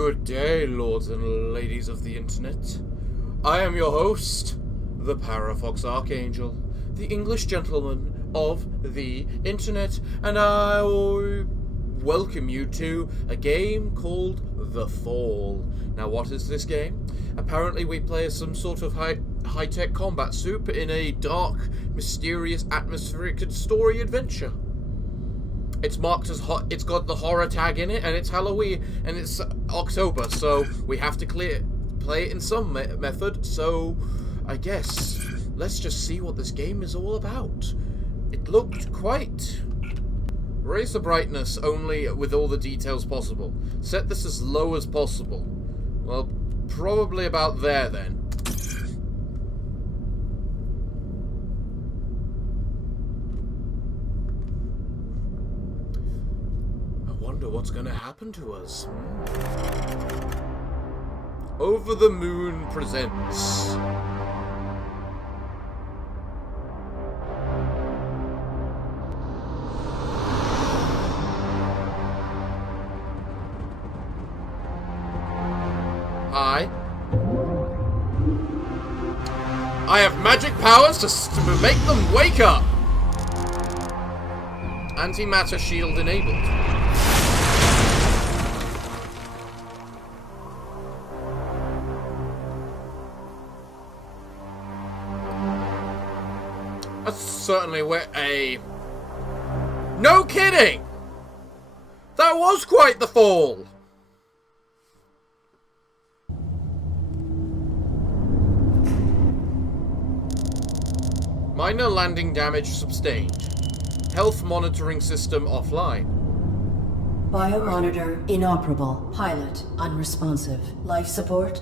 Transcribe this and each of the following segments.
Good day, lords and ladies of the internet. I am your host, the Parafox Archangel, the English gentleman of the internet, and I will welcome you to a game called The Fall. Now, what is this game? Apparently we play as some sort of high-tech combat soup in a dark, mysterious, atmospheric story adventure. It's marked as it's got the horror tag in it, and it's Halloween, and it's October, so we have to play it in some method. So I guess let's just see what this game is all about. It looked quite... Raise the brightness only with all the details possible. Set this as low as possible. Well, probably about there then. What's gonna happen to us? Over the Moon presents Hi. I have magic powers to make them wake up. Antimatter shield enabled. That's certainly No kidding! That was quite the fall! Minor landing damage sustained. Health monitoring system offline. Biomonitor inoperable. Pilot unresponsive. Life support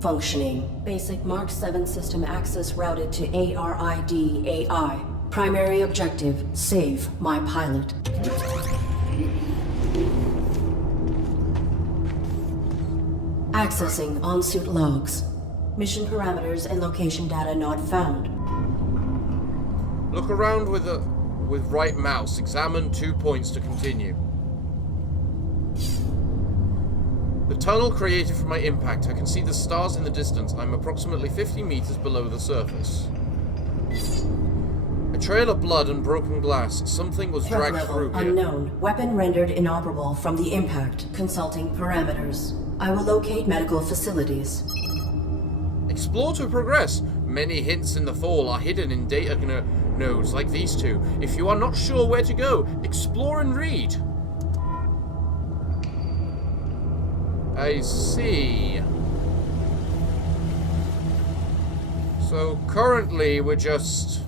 functioning. Basic Mark 7 system access routed to ARID AI. Primary objective, save my pilot. Accessing on-suit logs. Mission parameters and location data not found. Look around with right mouse. Examine 2 points to continue. The tunnel created from my impact. I can see the stars in the distance. I'm approximately 50 meters below the surface. A trail of blood and broken glass. Something was dragged through here. Unknown. Weapon rendered inoperable from the impact. Consulting parameters. I will locate medical facilities. Explore to progress. Many hints in the fall are hidden in data nodes like these two. If you are not sure where to go, explore and read. I see. So currently we're just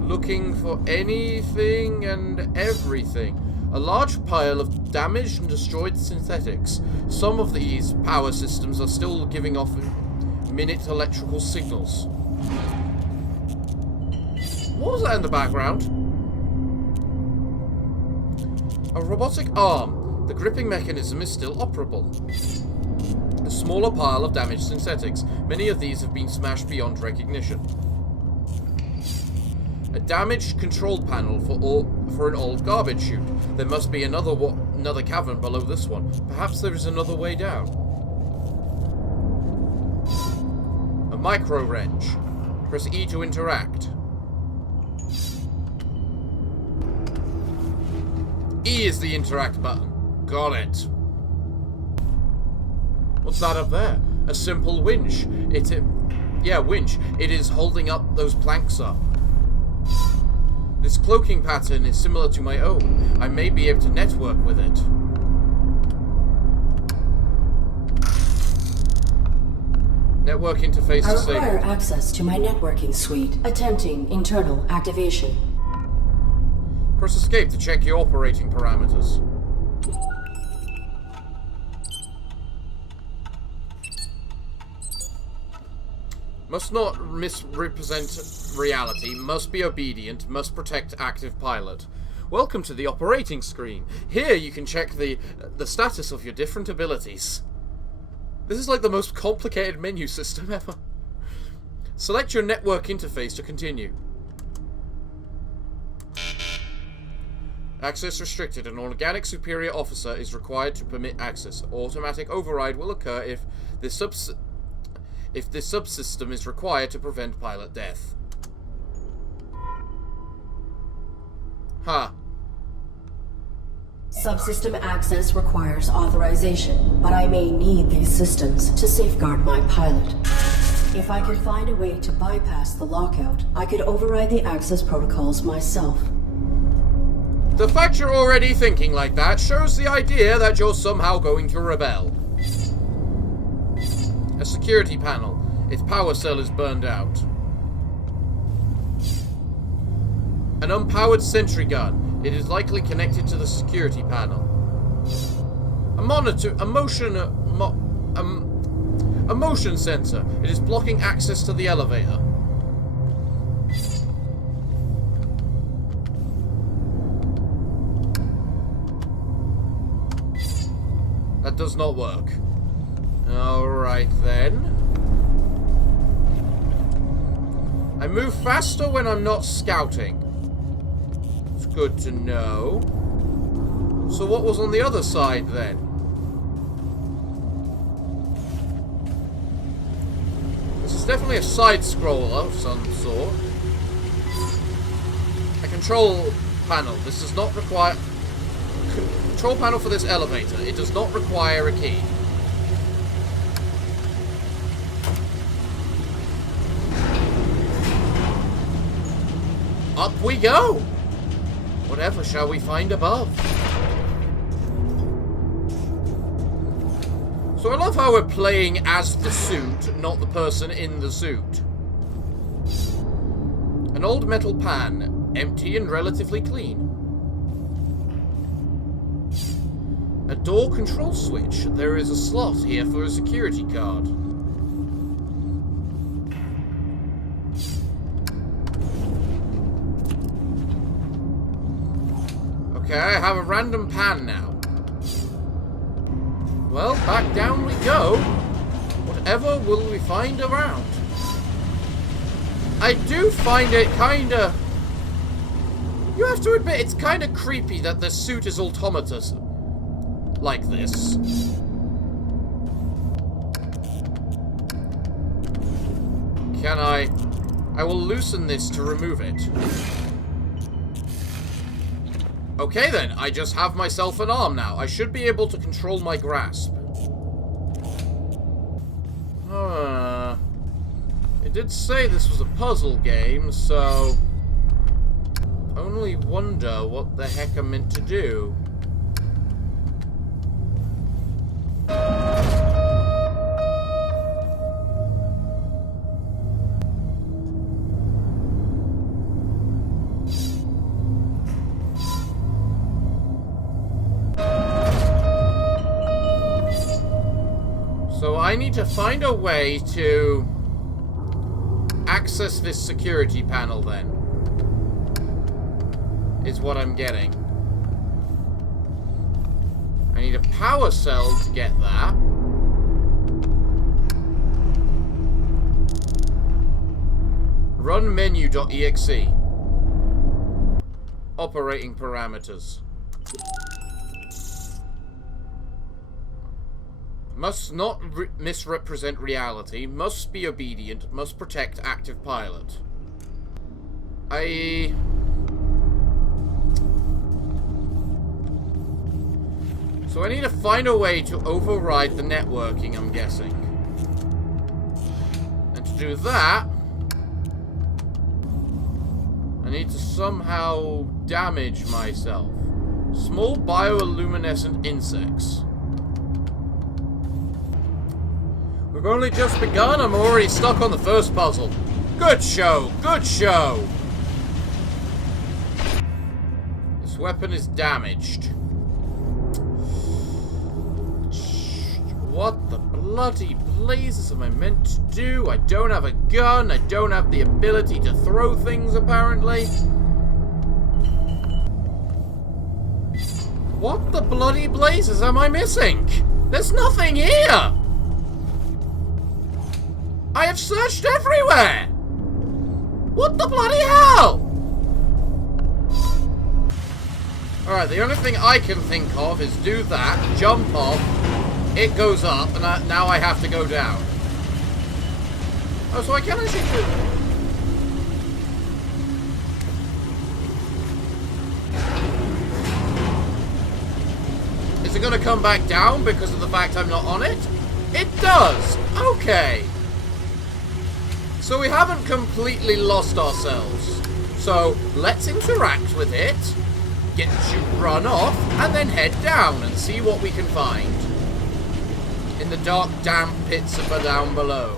looking for anything and everything. A large pile of damaged and destroyed synthetics. Some of these power systems are still giving off minute electrical signals. What was that in the background? A robotic arm. The gripping mechanism is still operable. A smaller pile of damaged synthetics. Many of these have been smashed beyond recognition. A damaged control panel for an old garbage chute. There must be another cavern below this one. Perhaps there is another way down. A micro wrench. Press E to interact. E is the interact button. Got it. What's that up there? A simple winch. Winch. It is holding up those planks up. This cloaking pattern is similar to my own. I may be able to network with it. Network interface disabled. I require access to my networking suite. Attempting internal activation. Press escape to check your operating parameters. Must not misrepresent reality, must be obedient, must protect active pilot. Welcome to the operating screen. Here you can check the status of your different abilities. This is like the most complicated menu system ever. Select your network interface to continue. Access restricted. An organic superior officer is required to permit access. Automatic override will occur if this subsystem is required to prevent pilot death. Huh. Subsystem access requires authorization, but I may need these systems to safeguard my pilot. If I could find a way to bypass the lockout, I could override the access protocols myself. The fact you're already thinking like that shows the idea that you're somehow going to rebel. A security panel. Its power cell is burned out. An unpowered sentry gun. It is likely connected to the security panel. A motion sensor. It is blocking access to the elevator. That does not work. Alright then. I move faster when I'm not scouting. It's good to know. So what was on the other side then? This is definitely a side-scroller of some sort. A control panel. This does not require... Control panel for this elevator. It does not require a key. Up we go! Whatever shall we find above? So I love how we're playing as the suit, not the person in the suit. An old metal pan, empty and relatively clean. A door control switch. There is a slot here for a security card. Okay, I have a random pan now. Well, back down we go. Whatever will we find around? I do find it kinda... You have to admit, it's kinda creepy that the suit is automatous. Like this. Can I will loosen this to remove it. Okay then, I just have myself an arm now. I should be able to control my grasp. It did say this was a puzzle game, so... Only wonder what the heck I'm meant to do. So I need to find a way to access this security panel then. Is what I'm getting. I need a power cell to get that. Run menu.exe. Operating parameters. Must not misrepresent reality. Must be obedient. Must protect active pilot. So I need to find a way to override the networking, I'm guessing. And to do that, I need to somehow damage myself. Small bioluminescent insects. We've only just begun, I'm already stuck on the first puzzle. Good show, good show! This weapon is damaged. What the bloody blazes am I meant to do? I don't have a gun, I don't have the ability to throw things, apparently. What the bloody blazes am I missing? There's nothing here! I have searched everywhere! What the bloody hell? Alright, the only thing I can think of is do that, jump off, it goes up, and now I have to go down. Oh, so I can actually do... Is it going to come back down because of the fact I'm not on it? It does! Okay. So we haven't completely lost ourselves. So let's interact with it, get to run off, and then head down and see what we can find in the dark, damp pits of down below.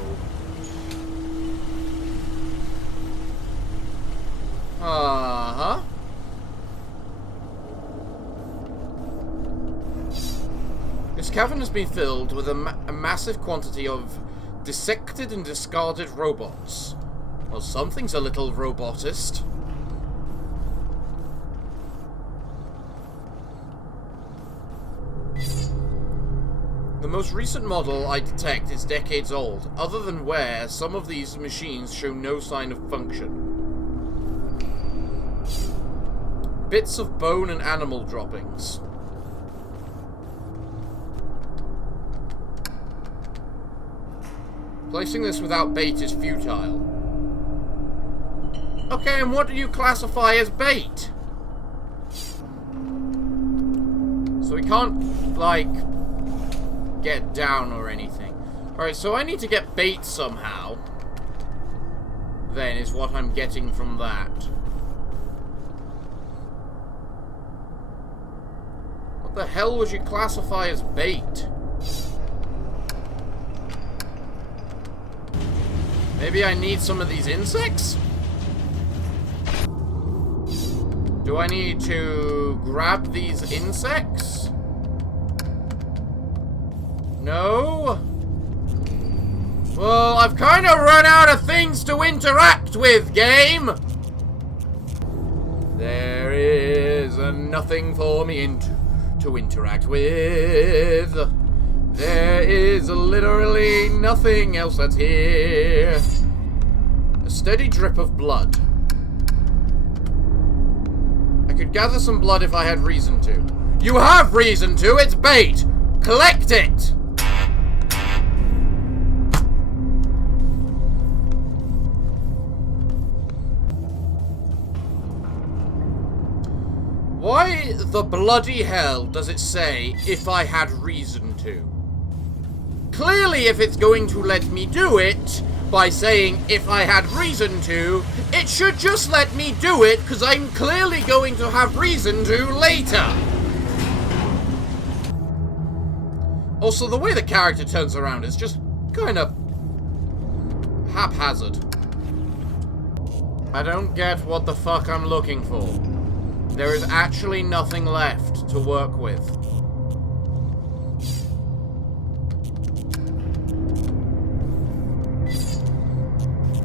Uh-huh. This cavern has been filled with a massive quantity of dissected and discarded robots. Well, something's a little robotist. The most recent model I detect is decades old, other than where some of these machines show no sign of function. Bits of bone and animal droppings. Placing this without bait is futile. Okay, and what do you classify as bait? So we can't, like, get down or anything. Alright, so I need to get bait somehow. Then is what I'm getting from that. What the hell would you classify as bait? Maybe I need some of these insects? Do I need to grab these insects? No? Well, I've kind of run out of things to interact with, game! There is nothing for me to interact with. There is literally nothing else that's here. A steady drip of blood. I could gather some blood if I had reason to. You have reason to! It's bait! Collect it! Why the bloody hell does it say, if I had reason to? Clearly, if it's going to let me do it, by saying, if I had reason to, it should just let me do it, because I'm clearly going to have reason to later. Also, the way the character turns around is just kind of haphazard. I don't get what the fuck I'm looking for. There is actually nothing left to work with.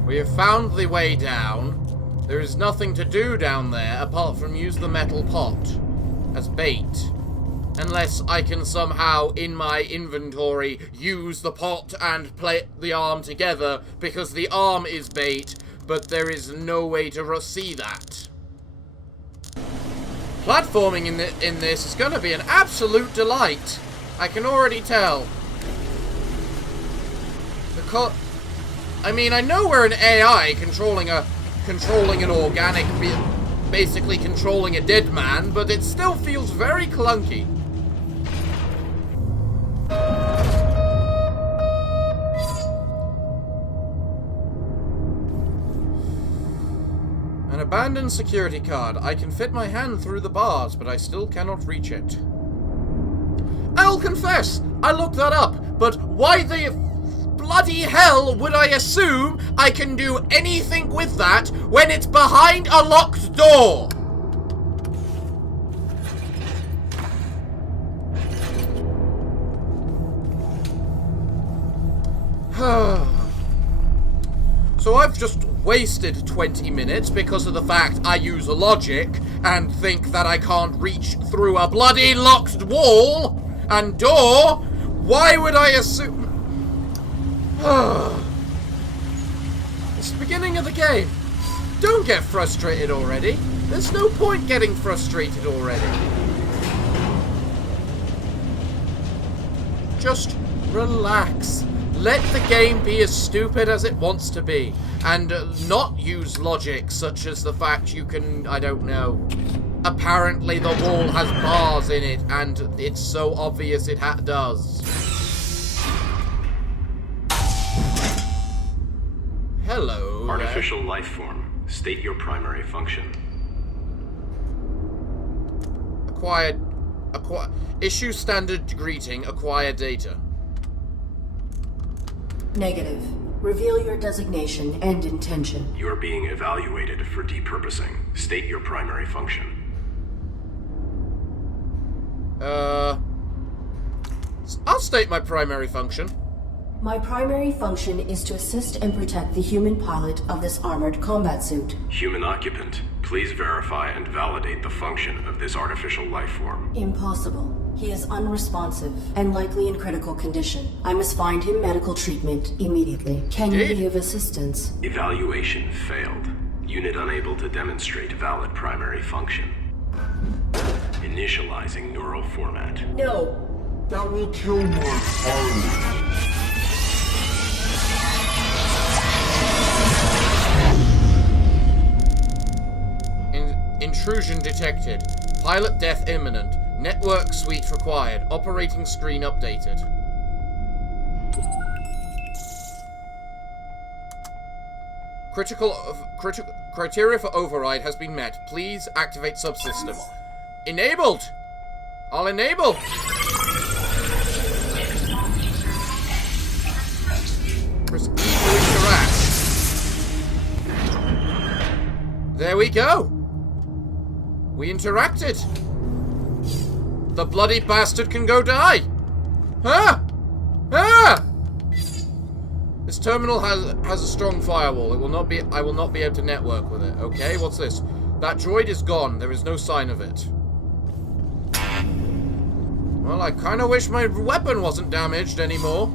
We have found the way down. There is nothing to do down there apart from use the metal pot as bait. Unless I can somehow, in my inventory, use the pot and play the arm together, because the arm is bait, but there is no way to see that. Platforming in this is going to be an absolute delight. I can already tell. I mean, I know we're an AI controlling an organic, basically controlling a dead man, but it still feels very clunky. An abandoned security card. I can fit my hand through the bars, but I still cannot reach it. I'll confess, I looked that up, but why the bloody hell would I assume I can do anything with that when it's behind a locked door? So I've just wasted 20 minutes because of the fact I use logic and think that I can't reach through a bloody locked wall and door. Why would I assume... It's the beginning of the game. Don't get frustrated already. There's no point getting frustrated already. Just relax. Let the game be as stupid as it wants to be. And not use logic such as the fact you can, I don't know. Apparently the wall has bars in it and it's so obvious it does. Hello. Artificial life form. State your primary function. Issue standard greeting. Acquire data. Negative. Reveal your designation and intention. You are being evaluated for depurposing. State your primary function. I'll state my primary function. My primary function is to assist and protect the human pilot of this armored combat suit. Human occupant, please verify and validate the function of this artificial life form. Impossible. He is unresponsive and likely in critical condition. I must find him medical treatment immediately. Can you be of assistance? Evaluation failed. Unit unable to demonstrate valid primary function. Initializing neural format. No. That will kill my pilot. Intrusion detected. Pilot death imminent. Network suite required. Operating screen updated. Criteria for override has been met. Please activate subsystem. Enabled! I'll enable! Press E to interact. There we go! We interacted! The bloody bastard can go die! Huh? Ah! This terminal has a strong firewall. I will not be able to network with it. Okay, what's this? That droid is gone. There is no sign of it. Well, I kind of wish my weapon wasn't damaged anymore.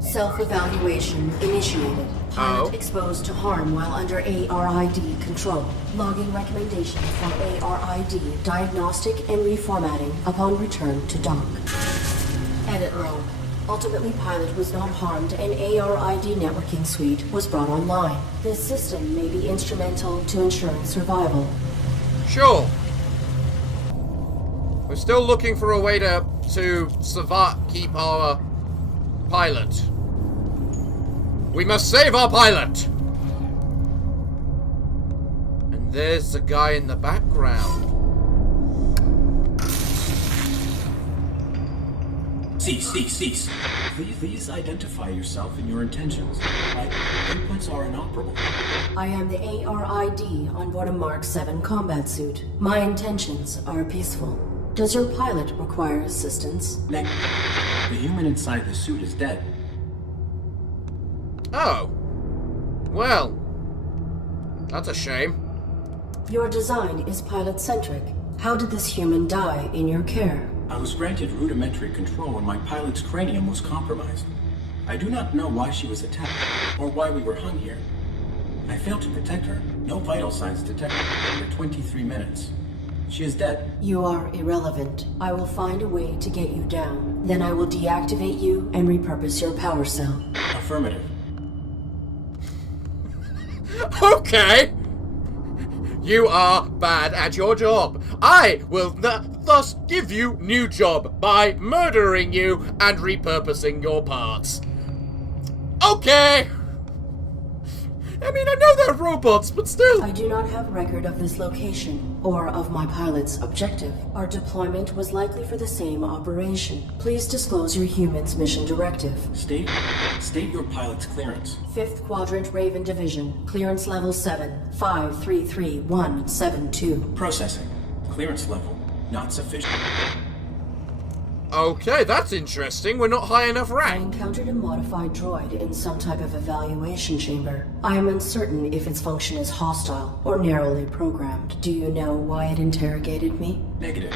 Self-evaluation initiated. Pilot exposed to harm while under ARID control. Logging recommendation for ARID diagnostic and reformatting upon return to dock. Edit log. Ultimately, pilot was not harmed and ARID networking suite was brought online. This system may be instrumental to ensuring survival. Sure. We're still looking for a way to keep our pilot. We must save our pilot! And there's the guy in the background. Cease. Please identify yourself and your intentions. My inputs are inoperable. I am the ARID on board a Mark 7 combat suit. My intentions are peaceful. Does your pilot require assistance? The human inside the suit is dead. Oh. Well. That's a shame. Your design is pilot-centric. How did this human die in your care? I was granted rudimentary control when my pilot's cranium was compromised. I do not know why she was attacked, or why we were hung here. I failed to protect her. No vital signs detected for 23 minutes. She is dead. You are irrelevant. I will find a way to get you down. Then I will deactivate you and repurpose your power cell. Affirmative. Okay! You are bad at your job. I will thus give you new job by murdering you and repurposing your parts. Okay! I mean, I know they're robots, but still. I do not have record of this location, or of my pilot's objective. Our deployment was likely for the same operation. Please disclose your human's mission directive. State your pilot's clearance. 5th Quadrant Raven Division. Clearance level 7. 533172. Processing. Clearance level not sufficient. Okay, that's interesting. We're not high enough I rank. encountered a modified droid in some type of evaluation chamber. I am uncertain if its function is hostile or narrowly programmed. Do you know why it interrogated me? Negative.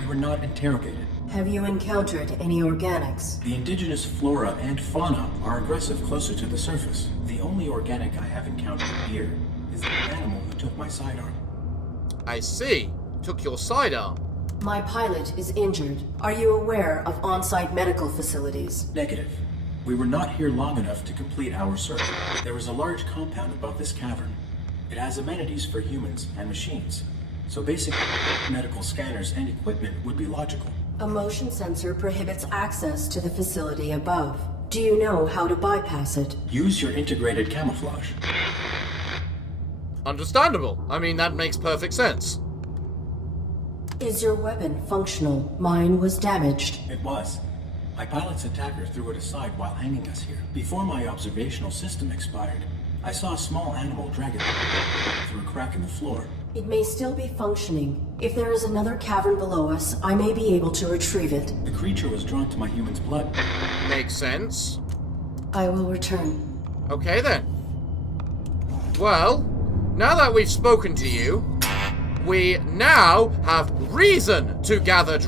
We were not interrogated. Have you encountered any organics? The indigenous flora and fauna are aggressive closer to the surface. The only organic I have encountered here is the animal who took my sidearm. I see. Took your sidearm. My pilot is injured. Are you aware of on-site medical facilities? Negative. We were not here long enough to complete our search. There is a large compound above this cavern. It has amenities for humans and machines. So basic medical scanners and equipment would be logical. A motion sensor prohibits access to the facility above. Do you know how to bypass it? Use your integrated camouflage. Understandable. I mean, that makes perfect sense. Is your weapon functional? Mine was damaged. It was. My pilot's attacker threw it aside while hanging us here. Before my observational system expired, I saw a small animal drag it through a crack in the floor. It may still be functioning. If there is another cavern below us, I may be able to retrieve it. The creature was drawn to my human's blood. Makes sense. I will return. Okay then. Well, now that we've spoken to you, we now have reason to gather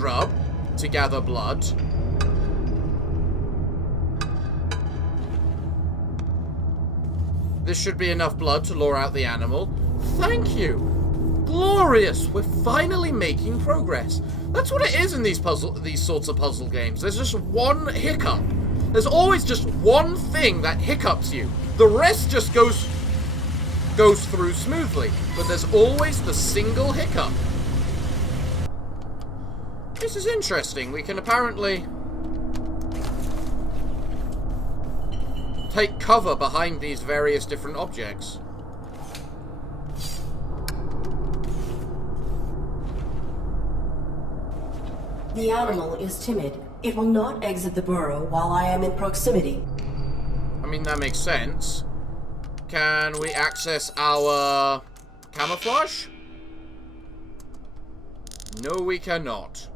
blood. This should be enough blood to lure out the animal. Thank you. Glorious. We're finally making progress. That's what it is in these sorts of puzzle games. There's just one hiccup. There's always just one thing that hiccups you. The rest just goes through smoothly, but there's always the single hiccup. This is interesting. We can apparently take cover behind these various different objects. The animal is timid. It will not exit the burrow while I am in proximity. I mean, that makes sense. Can we access our camouflage? No, we cannot.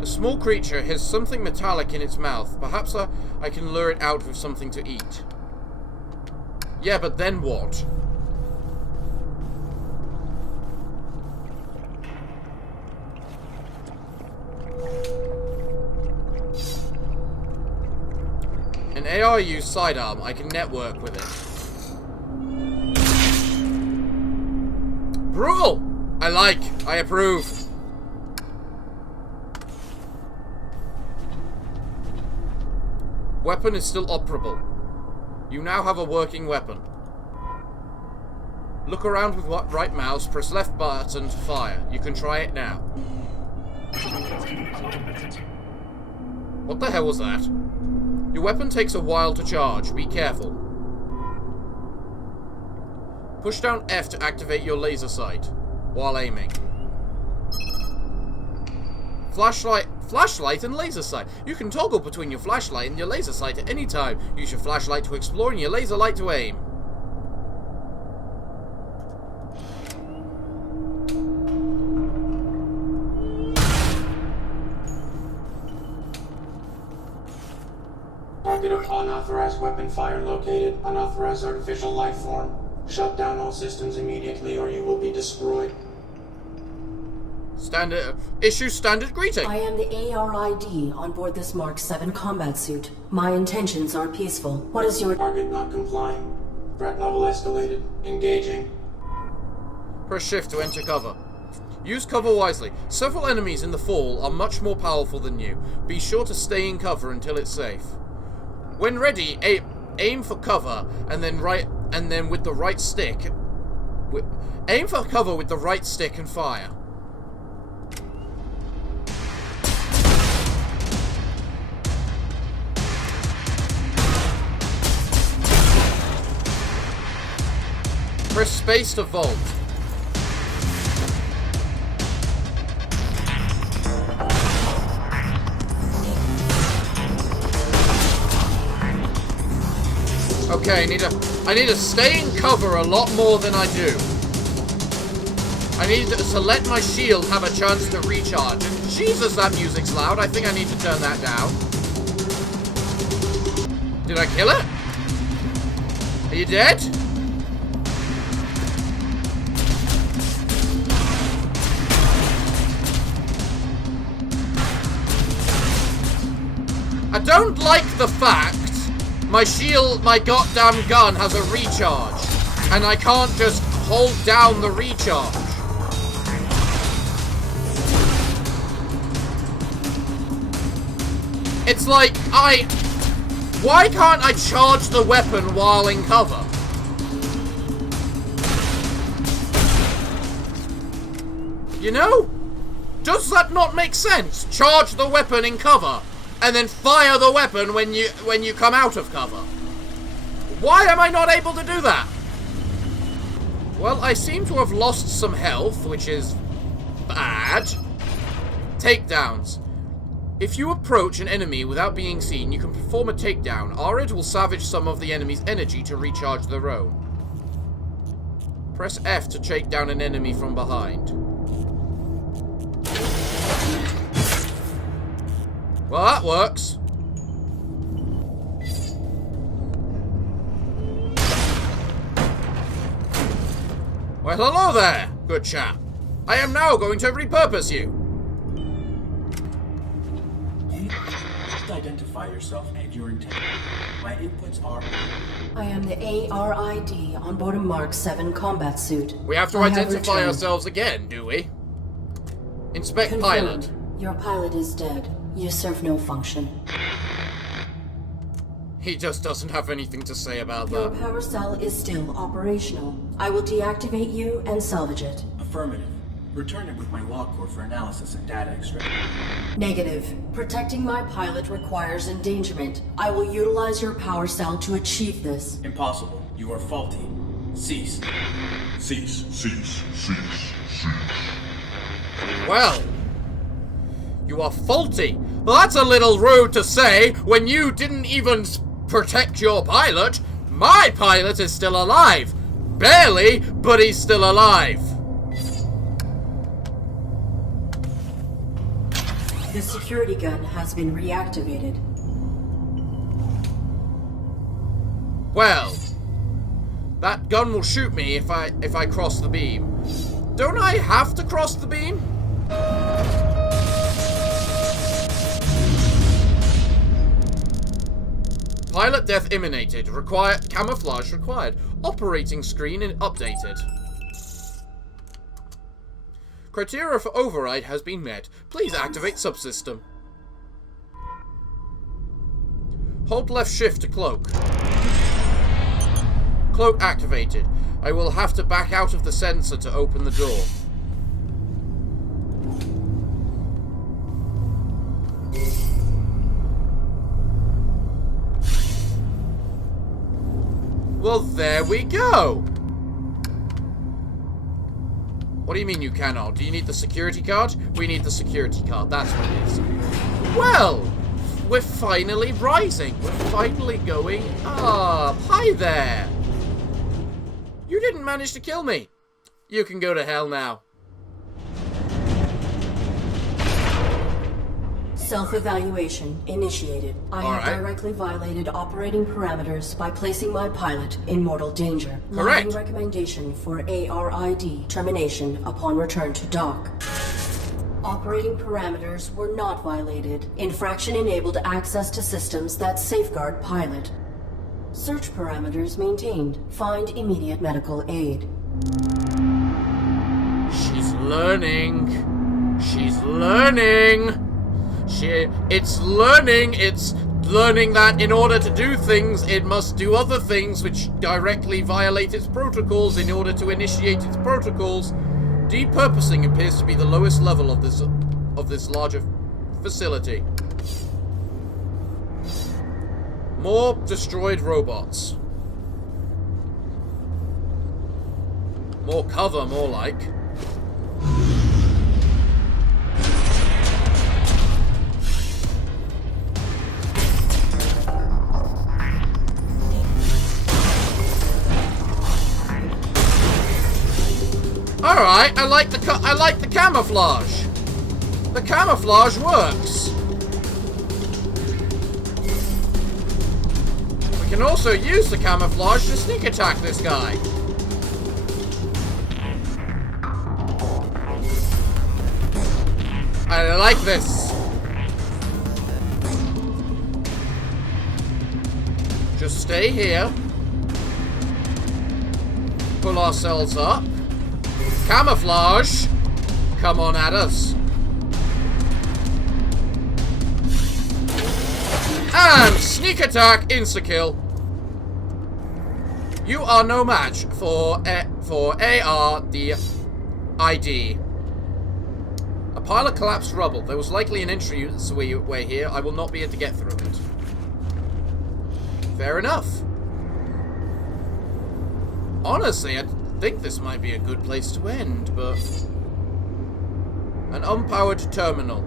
A small creature has something metallic in its mouth. Perhaps I can lure it out with something to eat. Yeah, but then what? An ARU sidearm. I can network with it. Brutal! I approve. Weapon is still operable. You now have a working weapon. Look around with right mouse, press left button to fire. You can try it now. What the hell was that? Your weapon takes a while to charge. Be careful. Push down F to activate your laser sight while aiming. Flashlight and laser sight. You can toggle between your flashlight and your laser sight at any time. Use your flashlight to explore and your laser light to aim. Target of unauthorized weapon fire located. Unauthorized artificial life form. Shut down all systems immediately or you will be destroyed. Issue standard greeting. I am the ARID on board this Mark 7 combat suit. My intentions are peaceful. What is your Target not complying. Threat level escalated. Engaging. Press shift to enter cover. Use cover wisely. Several enemies in the fall are much more powerful than you. Be sure to stay in cover until it's safe. When ready, aim for cover and then with the right stick. Aim for cover with the right stick and fire. Press space to vault. Okay, I need to stay in cover a lot more than I do. I need to let my shield have a chance to recharge. And Jesus, that music's loud. I think I need to turn that down. Did I kill it? Are you dead? I don't like the fact My shield, my goddamn gun has a recharge. And I can't just hold down the recharge. It's like, why can't I charge the weapon while in cover? You know? Does that not make sense? Charge the weapon in cover, and then fire the weapon when you come out of cover. Why am I not able to do that? Well, I seem to have lost some health, which is bad. Takedowns. If you approach an enemy without being seen, you can perform a takedown, or it will salvage some of the enemy's energy to recharge their own. Press F to take down an enemy from behind. Well, that works. Well, hello there, good chap. I am now going to repurpose you. Identify yourself and your intent. My inputs are... I am the ARID on board a Mark 7 combat suit. We have to identify ourselves again, do we? Inspect Confirmed. pilot. Your pilot is dead. You serve no function. He just doesn't have anything to say about Your that. power cell is still operational. I will deactivate you and salvage it. Affirmative. Return it with my log core for analysis and data extraction. Negative. Protecting my pilot requires endangerment. I will utilize your power cell to achieve this. Impossible. You are faulty. Cease. Cease, cease, cease, cease. Well, you are faulty. Well, that's a little rude to say when you didn't even protect your pilot. My pilot is still alive. Barely, but he's still alive. The security gun has been reactivated. Well, that gun will shoot me if I cross the beam. Don't I have to cross the beam? Pilot death imminated. Camouflage required. Operating screen updated. Criteria for override has been met. Please activate subsystem. Hold left shift to cloak. Cloak activated. I will have to back out of the sensor to open the door. Well, there we go. What do you mean you cannot? Do you need the security card? We need the security card. That's what it is. Well, we're finally rising. We're finally going up. Hi there. You didn't manage to kill me. You can go to hell now. Self-evaluation initiated. I have directly violated operating parameters by placing my pilot in mortal danger. Correct. Line recommendation for ARID termination upon return to dock. Operating parameters were not violated. Infraction enabled access to systems that safeguard pilot. Search parameters maintained. Find immediate medical aid. She's learning. She's learning. It's learning that in order to do things, it must do other things which directly violate its protocols in order to initiate its protocols. Depurposing appears to be the lowest level of this larger facility. More destroyed robots. More cover, more like. Alright, I like the camouflage. The camouflage works. We can also use the camouflage to sneak attack this guy. I like this. just stay here. Pull ourselves up. Camouflage. Come on at us. And sneak attack, insta-kill. You are no match for ARD-ID. A pile of collapsed rubble. There was likely an entryway here. I will not be able to get through it. Fair enough. Honestly, I think this might be a good place to end, but... An unpowered terminal.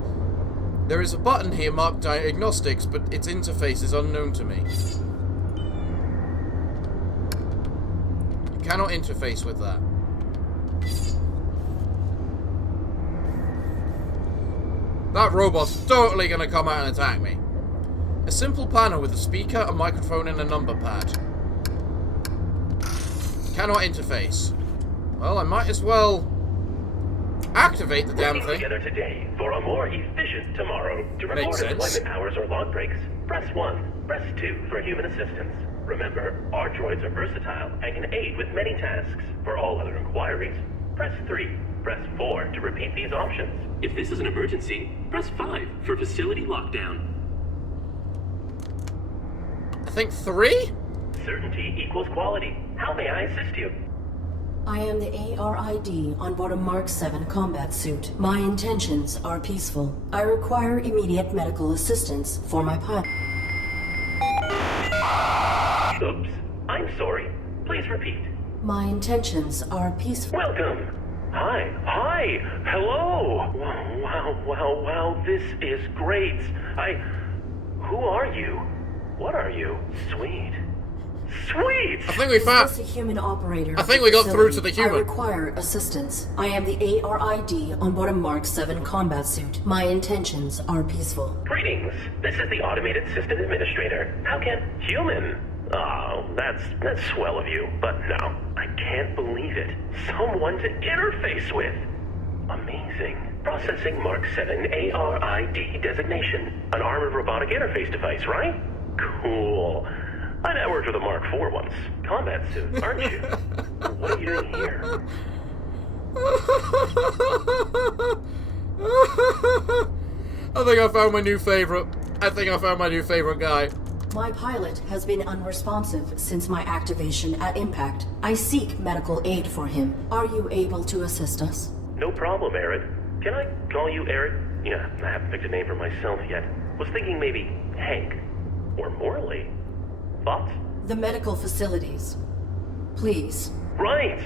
There is a button here marked Diagnostics, but its interface is unknown to me. You cannot interface with that. That robot's totally gonna come out and attack me. A simple panel with a speaker, a microphone, and a number pad. Cannot interface. Well, I might as well activate the damn thing. Together today for a more efficient tomorrow. To Makes report sense. employment hours or log breaks, press 1. Press 2 for human assistance. Remember, our droids are versatile and can aid with many tasks. For all other inquiries, press 3. Press 4 to repeat these options. If this is an emergency, press 5 for facility lockdown. I think 3? Certainty equals quality. How may I assist you? I am the ARID on board a Mark 7 combat suit. My intentions are peaceful. I require immediate medical assistance for my pilot. Oops. I'm sorry. Please repeat. My intentions are peaceful. Welcome. Hi. Hello. Wow. This is great. Who are you? What are you? Sweet. I think we found... Is this a human operator? I think we got through to the human. I require assistance. I am the ARID on board a Mark 7 combat suit. My intentions are peaceful. Greetings. This is the Automated System Administrator. How can... Human? Oh, that's swell of you. But no, I can't believe it. Someone to interface with. Amazing. Processing Mark 7 ARID designation. An armored robotic interface device, right? Cool. I networked with a Mark 4 once. Combat suit, aren't you? What are you doing here? I think I found my new favorite. Guy. My pilot has been unresponsive since my activation at impact. I seek medical aid for him. Are you able to assist us? No problem, Arid. Can I call you Arid? Yeah, I haven't picked a name for myself yet. Was thinking maybe Hank. Or Morley. Thoughts? The medical facilities. Please. Right.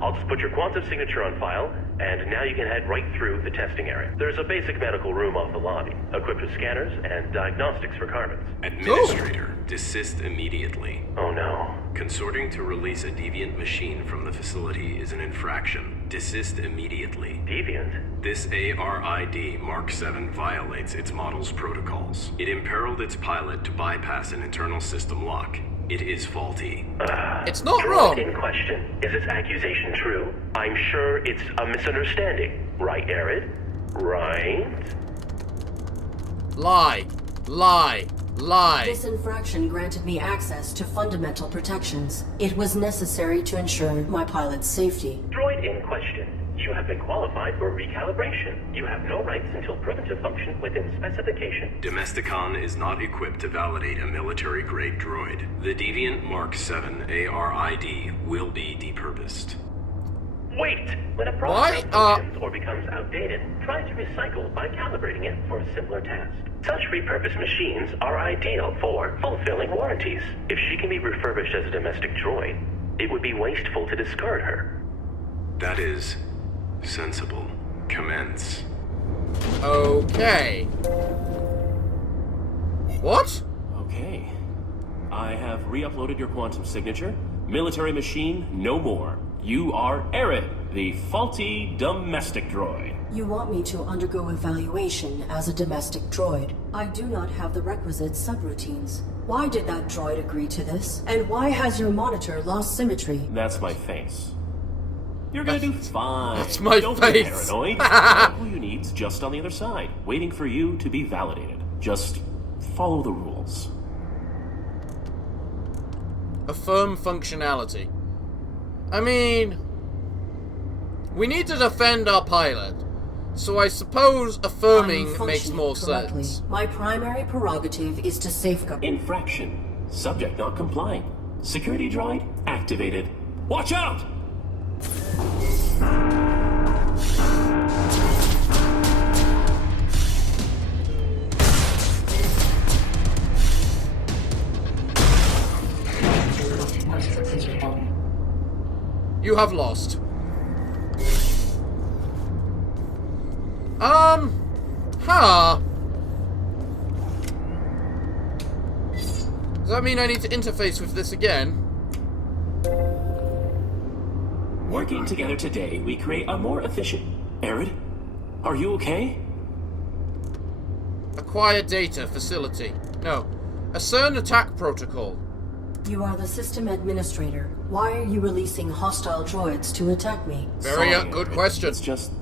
I'll just put your quantum signature on file, and now you can head right through the testing area. There's a basic medical room off the lobby, equipped with scanners and diagnostics for carbons. Administrator, desist immediately. Oh no. Consorting to release a deviant machine from the facility is an infraction. Desist immediately. Deviant? This ARID Mark 7 violates its model's protocols. It imperiled its pilot to bypass an internal system lock. It is faulty. It's not Droid wrong. in question. Is this accusation true? I'm sure it's a misunderstanding. Right, Arid? Right? Lie. This infraction granted me access to fundamental protections. It was necessary to ensure my pilot's safety. Droid in question. You have been qualified for recalibration. You have no rights until proven to function within specification. Domesticon is not equipped to validate a military-grade droid. The deviant Mark 7 ARID will be depurposed. Wait! When a Why, processor functions or becomes outdated, try to recycle by calibrating it for a simpler task. Such repurposed machines are ideal for fulfilling warranties. If she can be refurbished as a domestic droid, it would be wasteful to discard her. That is sensible. Commence. Okay. What? Okay. I have re-uploaded your quantum signature. Military machine, no more. You are Arid, the faulty domestic droid. You want me to undergo evaluation as a domestic droid. I do not have the requisite subroutines. Why did that droid agree to this? And why has your monitor lost symmetry? That's my face. You're gonna do fine. That's my Don't face. be paranoid. Who you need's just on the other side, waiting for you to be validated. Just follow the rules. Affirm functionality. I mean, we need to defend our pilot, so I suppose affirming makes more sense. My primary prerogative is to safeguard. Infraction. Subject not complying. Security droid activated. Watch out! You have lost. Does that mean I need to interface with this again? Working together today, we create a more efficient... Arid, are you okay? Acquire data facility. No. A CERN attack protocol. You are the system administrator. Why are you releasing hostile droids to attack me? Very good question. It's just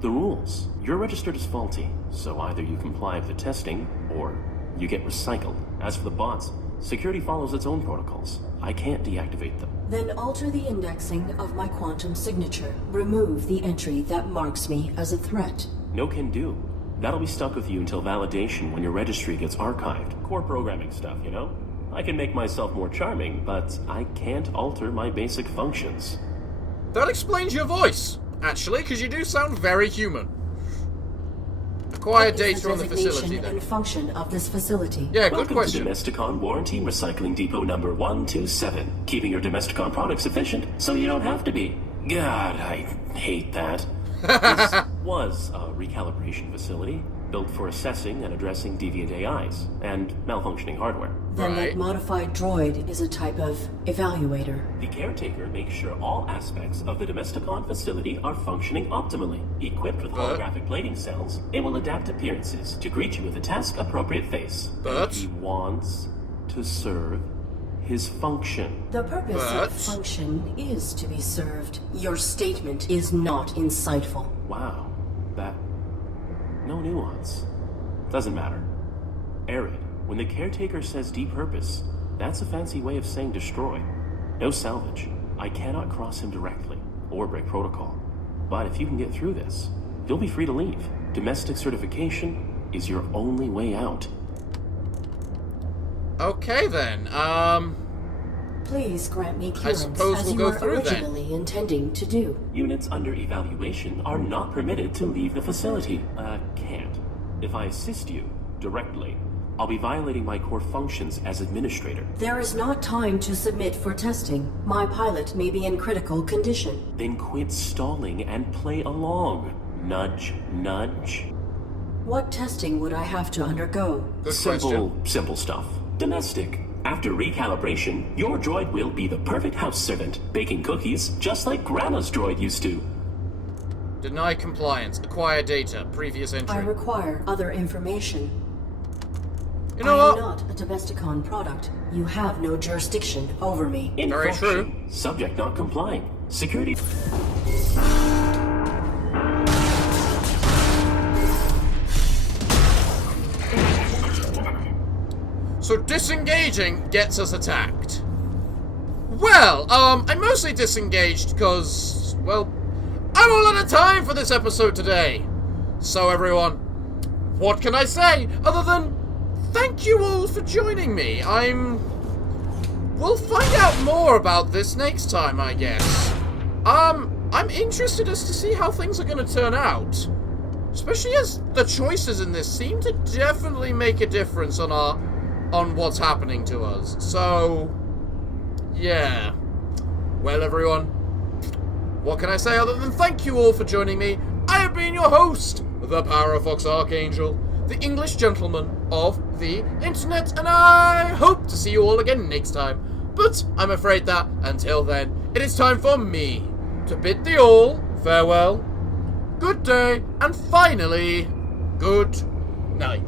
the rules. You're registered as faulty, so either you comply with the testing, or you get recycled. As for the bots, security follows its own protocols. I can't deactivate them. Then alter the indexing of my quantum signature. Remove the entry that marks me as a threat. No can do. That'll be stuck with you until validation when your registry gets archived. Core programming stuff, you know? I can make myself more charming, but I can't alter my basic functions. That explains your voice, actually, because you do sound very human. Acquire data on the facility, then. And function of this facility. Yeah, good Welcome question. To Domesticon Warranty Recycling Depot number 127. Keeping your Domesticon products efficient so you don't have to be. God, I hate that. This was a recalibration facility built for assessing and addressing deviant AIs and malfunctioning hardware. Then that modified droid is a type of evaluator. The caretaker makes sure all aspects of the Domesticon facility are functioning optimally. Equipped with holographic plating cells, it will adapt appearances to greet you with a task-appropriate face. But he wants to serve his function. The purpose of function is to be served. Your statement is not insightful. Wow. That... no nuance. Doesn't matter. Arid, when the caretaker says depurpose, that's a fancy way of saying destroy. No salvage. I cannot cross him directly, or break protocol. But if you can get through this, you'll be free to leave. Domestic certification is your only way out. okay then. Please grant me clearance, suppose as we'll you go were through then. originally intending to do. Units under evaluation are not permitted to leave the facility. Can't. If I assist you directly, I'll be violating my core functions as administrator. There is not time to submit for testing. My pilot may be in critical condition. Then quit stalling and play along. Nudge, nudge. What testing would I have to undergo? Good question. Simple stuff. Domestic. After recalibration, your droid will be the perfect house servant, baking cookies just like Grandma's droid used to. Deny compliance. Acquire data. Previous I entry. require other information. You know I what? am not a Domesticon product. You have no jurisdiction over me. Very true. Subject not complying. Security... So disengaging gets us attacked. Well, I'm mostly disengaged because, well, I'm all out of time for this episode today. So everyone, what can I say other than thank you all for joining me. We'll find out more about this next time, I guess. I'm interested as to see how things are going to turn out. Especially as the choices in this seem to definitely make a difference on what's happening to us. So, yeah. Well, everyone, what can I say other than thank you all for joining me? I have been your host, the Parafox Archangel, the English gentleman of the internet, and I hope to see you all again next time. But I'm afraid that, until then, it is time for me to bid thee all farewell, good day, and finally, good night.